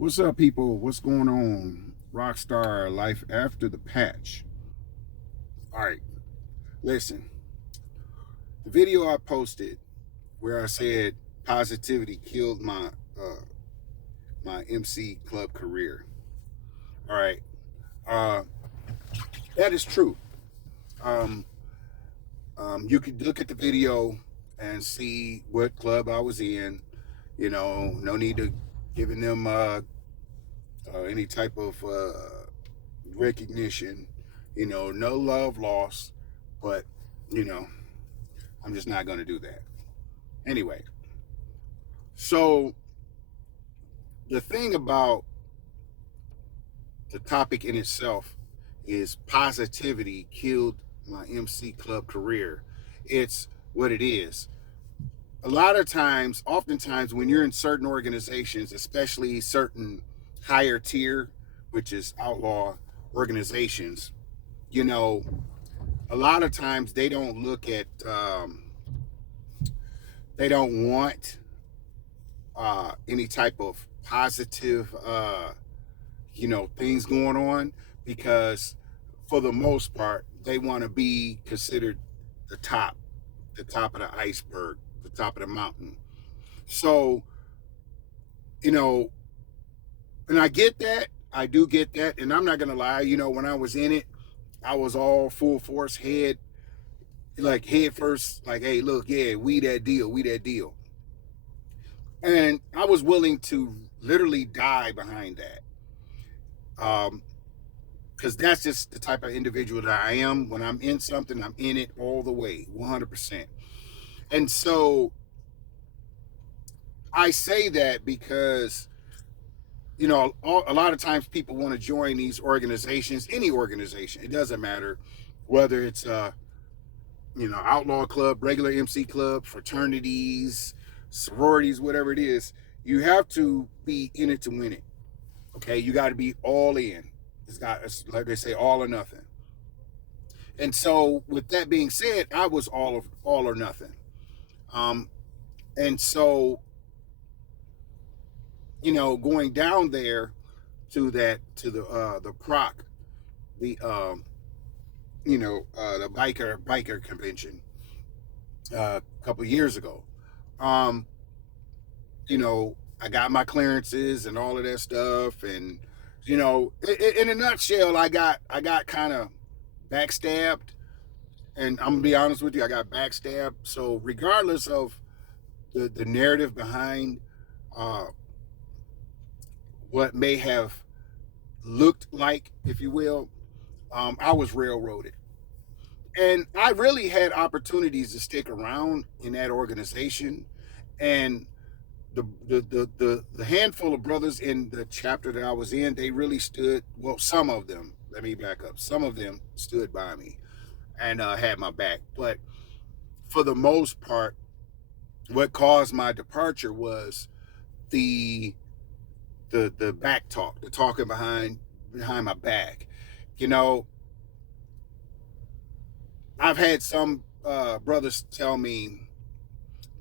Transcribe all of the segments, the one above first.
What's up, people? What's going on? Rockstar life after the patch. All right, listen. The video I posted where I said positivity killed my MC club career. All right, uh, that is true. Um, you could look at the video and see what club I was in. No need to giving them any type of recognition. No love lost, but you know, I'm just not going to do that. Anyway, so the thing about the topic in itself is positivity killed my MC club career. It's what it is. A lot of times, oftentimes, when you're in certain organizations, especially certain higher tier, which is outlaw organizations, you know, a lot of times they don't look at, they don't want any type of positive, things going on because for the most part, they want to be considered the top, the top of the iceberg, the top of the mountain. So, you know, and I get that. I do get that. And I'm not going to lie, when I was in it, I was all full force head first, like, hey, look, yeah, we that deal. And I was willing to literally die behind that. Because that's just the type of individual that I am. When I'm in something, I'm in it all the way, 100%. And so I say that because, a lot of times people want to join these organizations, any organization. It doesn't matter whether it's outlaw club, regular MC club, fraternities, sororities, whatever it is. You have to be in it to win it. Okay, you got to be all in. It's like they say, all or nothing. And so, with that being said, I was all or nothing. Um, and so, going down there to the proc, the biker convention a couple of years ago. Um, I got my clearances and all of that stuff, and in a nutshell, I got kind of backstabbed, and I'm gonna be honest with you, I got backstabbed. So regardless of the narrative behind uh, what may have looked like, if you will, I was railroaded, and I really had opportunities to stick around in that organization, and the handful of brothers in the chapter that I was in, they really stood. Well, some of them. Let me back up. Some of them stood by me and had my back, but for the most part, what caused my departure was the the back talk, the talking behind my back. You know, I've had some brothers tell me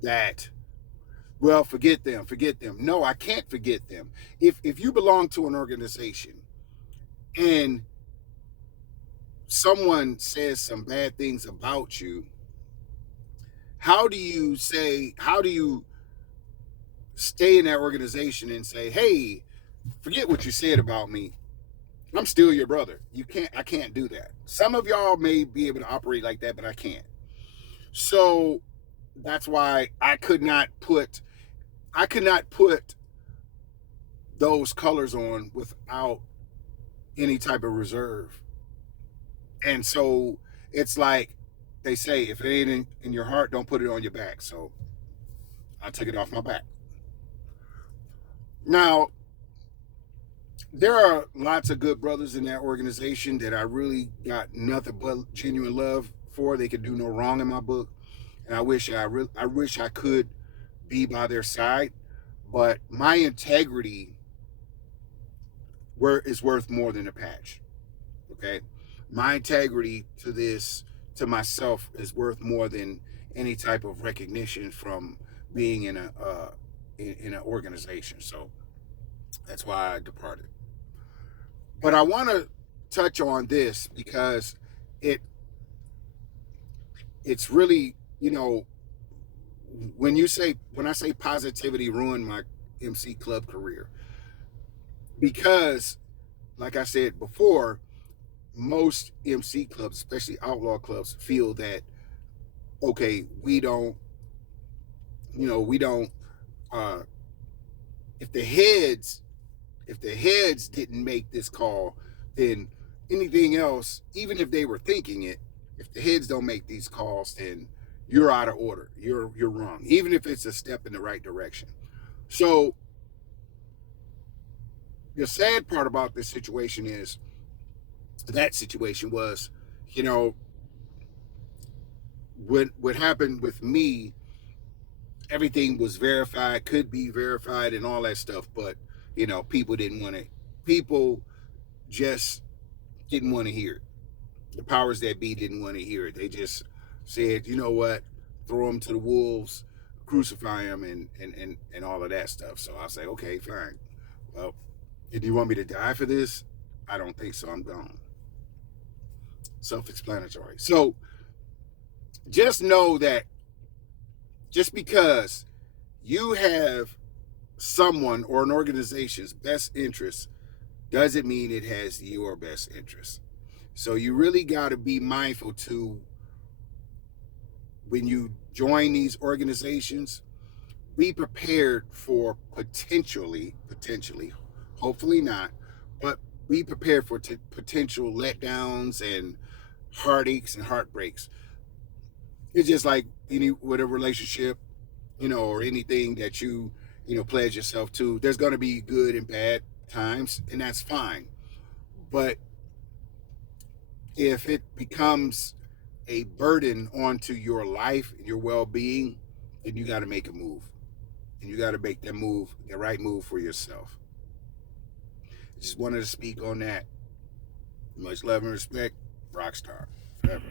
that, well, forget them, forget them. No, I can't forget them. If you belong to an organization and someone says some bad things about you, how do you stay in that organization and say, hey, forget what you said about me. I'm still your brother. I can't do that. Some of y'all may be able to operate like that, but I can't. So that's why I could not put those colors on without any type of reserve. And so it's like they say, if it ain't in your heart, don't put it on your back. So I took it off my back. Now, there are lots of good brothers in that organization that I really got nothing but genuine love for. They could do no wrong in my book, and I wish I could be by their side. But my integrity is worth more than a patch. Okay, my integrity to myself is worth more than any type of recognition from being in an organization. So That's why I departed. But I want to touch on this because it it's really, when I say positivity ruined my MC club career, because like I said before, most MC clubs, especially outlaw clubs, feel that, okay, we don't uh if the heads didn't make this call, then anything else, even if they were thinking it, if the heads don't make these calls, then you're out of order. You're wrong, even if it's a step in the right direction. So the sad part about this situation is that situation was, you know, what happened with me, everything was verified, could be verified and all that stuff, but people didn't want it. People just didn't want to hear it. The powers that be didn't want to hear it. They just said, you know what, throw him to the wolves, crucify him, and all of that stuff. So I say, okay, fine. Well, if you want me to die for this, I don't think so. I'm gone. Self-explanatory. So just know that just because you have someone or an organization's best interest doesn't mean it has your best interest. So you really got to be mindful to, when you join these organizations, be prepared for potentially, hopefully not, but be prepared for potential letdowns and heartaches and heartbreaks. It's just like any with a relationship, or anything that you pledge yourself to. There's going to be good and bad times, and that's fine. But if it becomes a burden onto your life and your well-being, then you got to make a move, and you got to make that move, the right move for yourself. I just wanted to speak on that. Much love and respect. Rockstar forever.